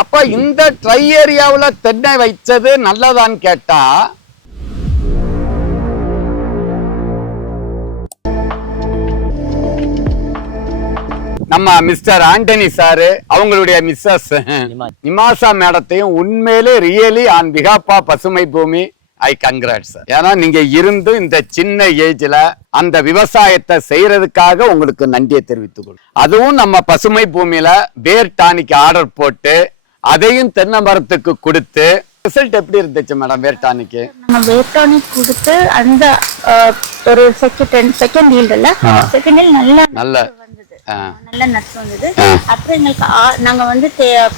அப்ப இந்த ட்ரை ஏரியாவுல தென்னை வைச்சது நல்லதான்னு கேட்டா நம்ம மிஸ்டர் ஆண்டனி சாரு அவங்களுடைய மிஸ்ஸஸ் நிமாசா மேடத்தையும் உண்மையிலே ரியலி ஆன் பிஹாப் ஆஃப் பசுமை பூமி ஐ கங்க்ராட்ஸ். ஏன்னா நீங்க இருந்து இந்த சின்ன ஏஜ்ல அந்த விவசாயத்தை செய்யறதுக்காக உங்களுக்கு நன்றியை தெரிவித்துக் கொள்ளும். அதுவும் நம்ம பசுமை பூமியில வேர் டானிக் ஆர்டர் போட்டு அதையும் தென்னை மரத்துக்கு கொடுத்து ரிசல்ட் எப்படி இருந்துச்சு மேடம்? வேர் டானிக் வேர் டானிக் கொடுத்து அந்த ஒரு செகண்ட் ஈல்ட்ல செகண்ட் ஈல்ட் நல்ல நல்ல நட்ஸ் வந்தது. அப்புறம் எங்களுக்கு நாங்க வந்து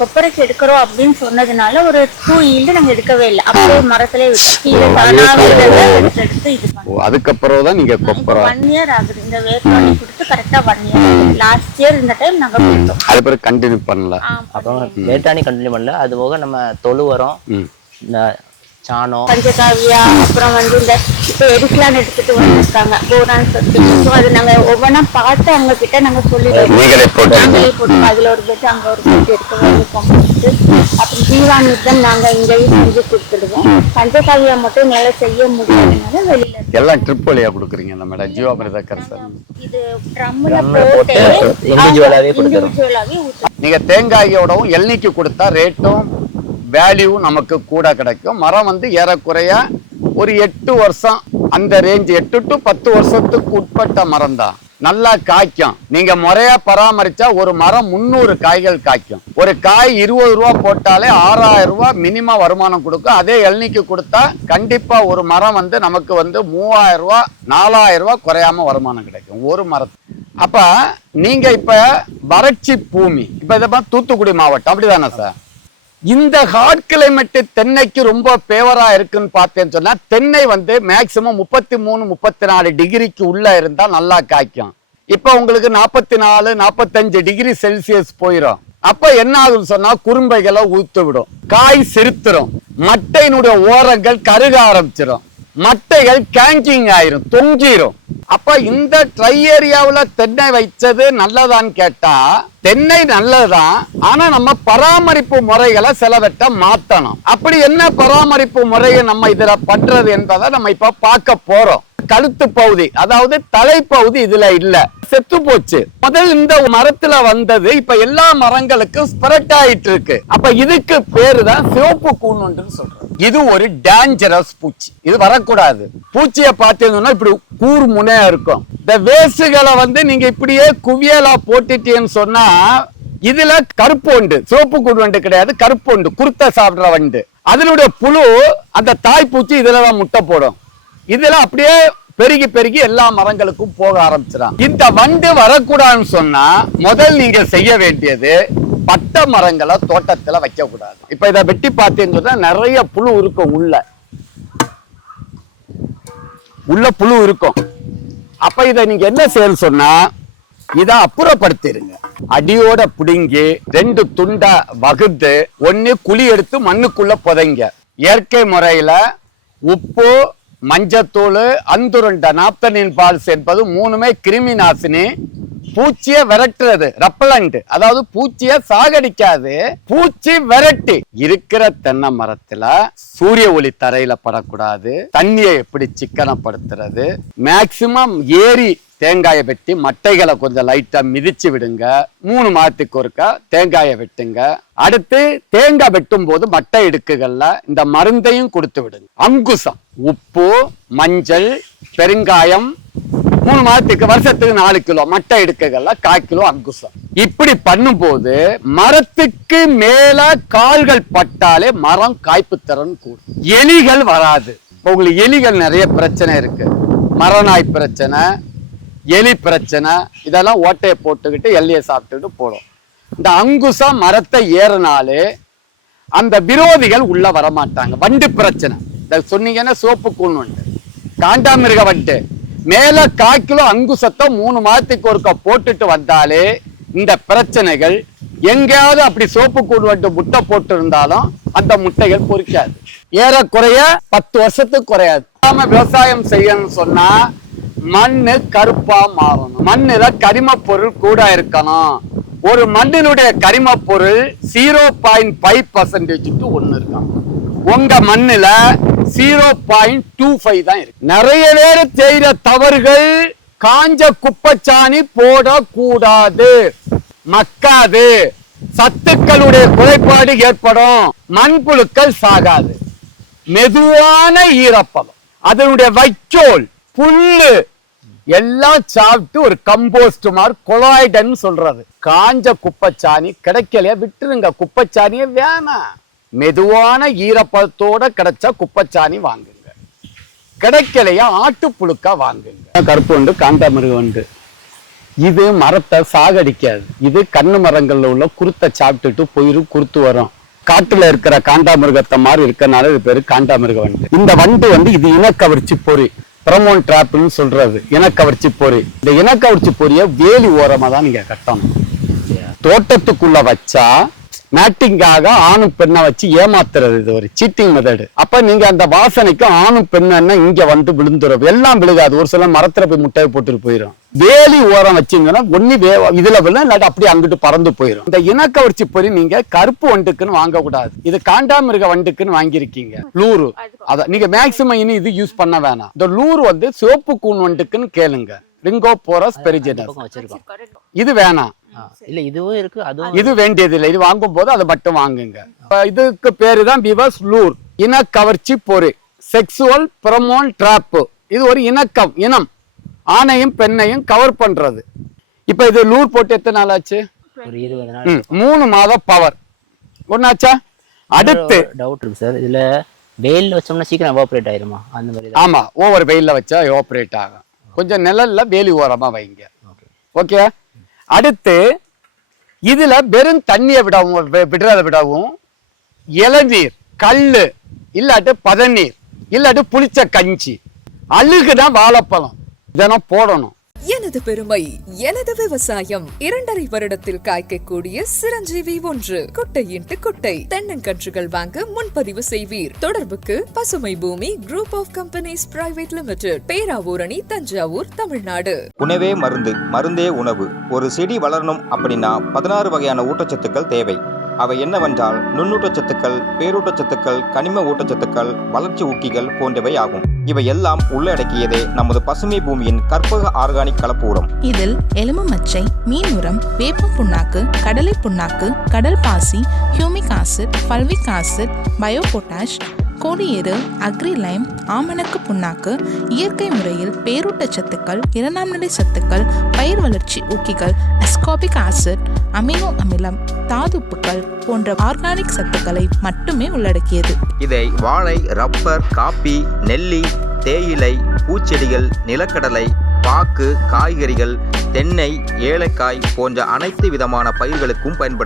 கொப்பரைக்கு எடுக்கிறோம் அப்படின்னு சொன்னதுனால ஒரு 2 ஈல்டு நாங்க எடுக்கவே இல்லை, அப்படியே மரத்திலே எடுத்து இது பண்ணோம். அதுக்கப்புறம் தான் நீங்க கொப்பரை 1 இயர் ஆகுது இந்த வேர் டானிக் கொடுத்து கரெக்டா 1 இயர். லாஸ்ட் இயர் இந்த டைம் நாங்க கொடுத்தோம். அது பிறகு கண்டினியூ பண்ணல. அப்புறம் வேர் டானிக் கண்டினியூ பண்ணல. அது போக நம்ம தொழு உரம், சாணம், பஞ்சகாவியா, அப்புறம் வந்து இந்த இப்போ எரிக்கலான்னு எடுத்துட்டு வந்திருக்காங்க போரான்னு சொல்லிட்டு, அது நாங்க ஒவ்வொன்றா பார்த்து அவங்க கிட்ட நாங்க சொல்லிடுவோம். நாங்களே போட்டு அதுல ஒரு பெட் அங்க ஒரு பெட் எடுத்து வந்து கொண்டு அப்புறம் ஜீவாமிர்தம் நாங்க இங்கேயும் செஞ்சு கொடுத்துடுவோம். பஞ்சகாவியா மட்டும் என்னால செய்ய முடியாதுனால வெளியில எல்லாம் ட்ரிப் வழியா கொடுக்குறீங்க இந்த மேடம் ஜீவாமிர்த கரைசல். இது ட்ரம்ல போட்டு இண்டிவிஜுவலாவே ஊத்து. நீங்க தேங்காயோடவும் எல்னிக்கு கொடுத்தா ரேட்டும் வேல்யூ நமக்கு கூட கிடைக்கும். மரம் வந்து ஏறக்குறைய ஒரு 8 வருஷம் அந்த ரேஞ்ச், 8 to 10 வருஷத்துக்கு உட்பட்ட மரம் தான். நல்லா காய்க்கும். நீங்க முறையா பராமரிச்சா ஒரு மரம் 300 காய்கள் காய்க்கும். ஒரு காய் 20 ரூபா போட்டாலே 6000 ரூபாய் மினிமம் வருமானம் கொடுக்கும். அதே எல்னிக்கு கொடுத்தா கண்டிப்பா ஒரு மரம் வந்து நமக்கு வந்து 3000 ரூபாய் 4000 ரூபாய் குறையாம வருமானம் கிடைக்கும் ஒரு மரத்துக்கு. அப்ப நீங்க இப்ப வறட்சி பூமி, இப்ப இதை தூத்துக்குடி மாவட்டம் அப்படிதானே சார்? இந்த ஹாட் கிளைமேட் தென்னைக்கு ரொம்ப பேவரா இருக்குன்னு பார்த்தேன்னு சொன்னா தென்னை வந்து மேக்சிமம் 33-34 டிகிரிக்கு உள்ள இருந்தா நல்லா காய்க்கும். இப்ப உங்களுக்கு 44-45 டிகிரி செல்சியஸ் போயிடும். அப்ப என்ன ஆகும்னு சொன்னா குறும்பைகளை ஊத்து விடும், காய் சிறுத்துரும், மட்டையினுடைய ஓரங்கள் கருக ஆரம்பிச்சிடும், மட்டைகள் கேங்கிங் ஆயிரும், தொங்கிரும். அப்ப இந்த ட்ரை ஏரியாவுல தென்னை வைச்சது நல்லதான்னு கேட்டா தென்னை நல்லதுதான். ஆனா நம்ம பராமரிப்பு முறைகளை சிலவற்றை மாத்தணும். அப்படி என்ன பராமரிப்பு முறையை நம்ம இதுல பண்றது என்பதை நம்ம இப்ப பார்க்க போறோம். கழுத்து பகுதி, அதாவது தலைப்பகுதி இதுல இல்ல, செத்து போச்சு. முதல் இந்த மரத்துல வந்தது இப்ப எல்லா மரங்களுக்கும் ஸ்ப்ரெட் ஆயிட்டு இருக்கு. அப்ப இதுக்கு பேரு தான் சிவப்பு கூன்னு சொல்றோம். இது ஒரு டேஞ்சரஸ் பூச்சி, இது வரக்கூடாது. பூச்சியை பார்த்தீங்கன்னா இப்படி கூர் முனையா இருக்கும். இந்த வேஸ்டுகளை வந்து நீங்க இப்படியே குவியலா போட்டுட்டீங்கன்னு சொன்னா இதுல கருப்பு வண்டு, சிவப்பு கூடு வண்டு கிடையாது, கருப்பு வண்டு, குருத்த சாப்பிடுற வண்டு, அதனுடைய புழு அந்த தாய் பூச்சி இதுலதான் முட்டை போடும். இதுல அப்படியே பெருகி பெருகி எல்லா மரங்களுக்கும் போக ஆரம்பிச்சிடும். இந்த வண்டு வரக்கூடாதுன்னு சொன்னா முதல் நீங்க செய்ய வேண்டியது பட்டை மரங்களை தோட்டத்துல வைக்க கூடாது. இப்ப இதை வெட்டி பார்த்தேன்னு சொன்னா நிறைய புழு இருக்கும், உள்ள புழு இருக்கும். அப்ப இதை நீங்க என்ன செய்யணும் சொன்னா இதை அப்புறப்படுத்திருங்க. அடியோட புடுங்கி 2 துண்டா வகுத்து ஒன்னு குழி எடுத்து மண்ணுக்குள்ள புதைங்க. இயற்கை முறையில உப்பு, மஞ்சத்தூள், அந்துருண்ட, நாப்தலின் பால்ஸ் என்பது 3மே கிருமி நாசினி. பூச்சியை விரட்டுறது, ரெப்பலண்ட், அதாவது பூச்சியை சாகடிக்காது, பூச்சி விரட்டி. இருக்கிற தென்னை மரத்துல சூரிய ஒளி தரையில படக்கூடாது. தண்ணியை எப்படி சிக்கனப்படுத்துறது, மேக்சிமம் ஏரி தேங்காயை வெட்டி மட்டைகளை கொஞ்சம் லைட்டா மிதிச்சு விடுங்க. 3 மாதத்துக்கு ஒருக்கா தேங்காயை வெட்டுங்க. அடுத்து தேங்காய் வெட்டும் போது மட்டை இடுக்குகள்ல இந்த மருந்தையும் கொடுத்து விடுங்க. அங்குசம், உப்பு, மஞ்சள், பெருங்காயம் 3 மாதத்துக்கு, வருஷத்துக்கு 4 கிலோ, மட்டை இடுக்குகள்ல 1/4 கிலோ அங்குசம். இப்படி பண்ணும்போது மரத்துக்கு மேல கால்கள் பட்டாலே மரம் காய்ப்பு திறன் கூடும். எலிகள் வராது. உங்களுக்கு எலிகள் நிறைய பிரச்சனை இருக்கு, மரநாய் பிரச்சனை, எலி பிரச்சனை, இதெல்லாம் ஓட்டையை போட்டுக்கிட்டு எல்லையை சாப்பிட்டுட்டு போடும். இந்த அங்குசம் மரத்தை ஏறினாலே அந்த விரோதிகள் உள்ள வரமாட்டாங்க. வண்டு பிரச்சனை சொன்னீங்கன்னா சோப்பு கூண் வண்டு, காண்டாமிருக வண்டு, மேல 1/4 கிலோ அங்குசத்தை 3 மாதத்துக்கு ஒருக்கா போட்டுட்டு வந்தாலே இந்த பிரச்சனைகள் எங்கேயாவது அப்படி சோப்பு கூண் வண்டு முட்டை போட்டு இருந்தாலும் அந்த முட்டைகள் பொறிக்காது. ஏறக்குறைய 10 வருஷத்துக்கு குறையாது. விவசாயம் செய்யணும்னு சொன்னா மண்ணு கருப்பா மாறணும், மண்ணுல கரிம பொருள் கூட இருக்கணும், ஒரு மண்ணினுடைய கரிம பொருள் 0.5% டு 1 இருக்கான். உங்க மண்ணுல 0.25 தான் இருக்கு. நிறைய பேர் செய்யற தவறுகள், காஞ்ச குப்பைச்சாணி போடக்கூடாது, மக்காது, சத்துக்களுடைய குறைபாடு ஏற்படும், மண்புழுக்கள் சாகாது. மெதுவான ஈரப்பதம், அதனுடைய வைக்கோல், புல்லு எல்லாம் சாப்பிட்டு ஒரு கம்போஸ்ட் மாதிரி கொலாய்டன் சொல்றது. காஞ்ச குப்பைச்சாணி கிடைக்கலையா விட்டுருங்க, குப்பைச்சாணியே வேணாம். மெதுவான ஈரப்பதத்தோட கிடைச்சா குப்பைச்சாணி வாங்குங்க, கிடைக்கலையா ஆட்டுப்புழுக்கா வாங்குங்க. கருப்பு வண்டு, காண்டாமிருக வண்டு, இது மரத்தை சாகடிக்காது. இது கண்ணு மரங்கள்ல உள்ள குருத்தை சாப்பிட்டுட்டு போயிரும், குருத்து வரும். காட்டுல இருக்கிற காண்டாமிருகத்தை மாதிரி இருக்கனால இது பேரு காண்டாமிருக வண்டு. இந்த வண்டு இது இனக்கவர்ச்சி பொறி, பிரமோன் டிராப்னு சொல்றது, இனக்கவர்ச்சி பொறி. இந்த இனக்கவர்ச்சி பொறிய வேலி ஓரமா தான் நீங்க கட்டணும். தோட்டத்துக்குள்ள வச்சா மேட்டிங்காக ஆணும் பெண்ணை வச்சு ஏமாத்துறது, இது ஒரு சீட்டிங் மெத்தடு. அப்ப நீங்க அந்த வாசனைக்கு ஆணும் பெண்ணா இங்க வந்து விழுந்துரும், எல்லாம் விழுகாது. ஒரு சில மரத்துல போய் முட்டையை போட்டுட்டு போயிடும். வேலி ஓரம் வச்சீங்கன்னா ஒண்ணு இதுல விழ, இல்லாட்டி அப்படியே அங்கிட்டு பறந்து போயிடும். இந்த இனக்கவர்ச்சி பொறி நீங்க கருப்பு வண்டுக்குன்னு வாங்க கூடாது, இது காண்டாமிருக வண்டுக்குன்னு வாங்கியிருக்கீங்க. லூரு அத நீங்க மேக்சிமம் இனி இது யூஸ் பண்ண வேணாம். இந்த லூரு சிவப்பு கூன் வண்டுக்குன்னு கேளுங்க, ரிங்கோபோரஸ் பெரிஜெனஸ். இது வேணாம், இல்ல இதுவும் இருக்கு, அதுவும் இது வேண்டியது இல்லை. இது வாங்கும் போது அதை மட்டும் வாங்குங்க. இதுக்கு பேரு தான் விவஸ் லூர், இனக்கவர்ச்சி பொறி, செக்ஸுவல் பிரமோன் டிராப். இது ஒரு இனம், ஆணையும் பெண்ணையும் கவர் பண்றது. இப்ப இது லூர் போட்டு எத்தனை நாள் ஆச்சு? ஒரு 20 நாள். 3 மாதம் பவர் ஒன்னாச்சா? அடுத்து டவுட் இருக்கு சார், இதுல வெயில்ல வச்சோம்னா சீக்கிரம் எவாபரேட் ஆயிருமா? அந்த மாதிரி. ஆமா, ஓவர் வெயில்ல வச்சா எவாபரேட் ஆகும். கொஞ்சம் நிழல்ல வேலி ஓரமா வைங்க. ஓகே. அடுத்து இதுல வெறும் தண்ணியை விடுறத விடவும் இளநீர், கல்லு, இல்லாட்டு பதநீர், இல்லாட்டு புளிச்ச கஞ்சி, அழுகுதான் வாழைப்பழம், இதெல்லாம் போடணும். எனது பெருமை, எனது விவசாயம். 2.5 வருடத்தில் காய்க்கக்கூடிய சிரஞ்சீவி 1. குட்டையின்ட்டு குட்டை. தென்னங்கன்றுகள் வாங்க முன்பதிவு செய்வீர். தொடர்புக்கு Pasumai Boomi group of companies private limited, Peravurani, Thanjavur, Tamil Nadu. உணவே மருந்து, மருந்தே உணவு. ஒரு செடி வளரணும் அப்படின்னா 16 வகையான ஊட்டச்சத்துக்கள் தேவை. அவை என்னவென்றால் நுண்ணூட்டச்சத்துக்கள், பேரூட்டச்சத்துக்கள், கனிம ஊட்டச்சத்துக்கள், வளர்ச்சி ஊக்கிகள் போன்றவை ஆகும். இவை எல்லாம் உள்ளடக்கியதே நமது பசுமை பூமியின் கற்பக ஆர்கானிக் கலப்பூரம். இதில் எலும்பு மச்சை, மீன் உரம், வேப்பம் புண்ணாக்கு, கடலை புண்ணாக்கு, கடல் பாசி, humic acid, fulvic acid, bio potash, கோடியேறு, அக்ரிலைம், ஆமணக்கு புண்ணாக்கு, இயற்கை முறையில் பேரூட்டச்சத்துக்கள், 2ஆம் நிலை சத்துக்கள், பயிர் வளர்ச்சி ஊக்கிகள், அஸ்கார்பிக் ஆசிட், அமினோ அமிலம், தாதுப்புக்கள் போன்ற ஆர்கானிக் சத்துக்களை மட்டுமே உள்ளடக்கியது. இதை வாழை, ரப்பர், காப்பி, நெல்லி, தேயிலை, பூச்செடிகள், நிலக்கடலை, பாக்கு, காய்கறிகள், தென்னை, ஏலக்காய் போன்ற அனைத்து விதமான பயிர்களுக்கும் பயன்படுத்த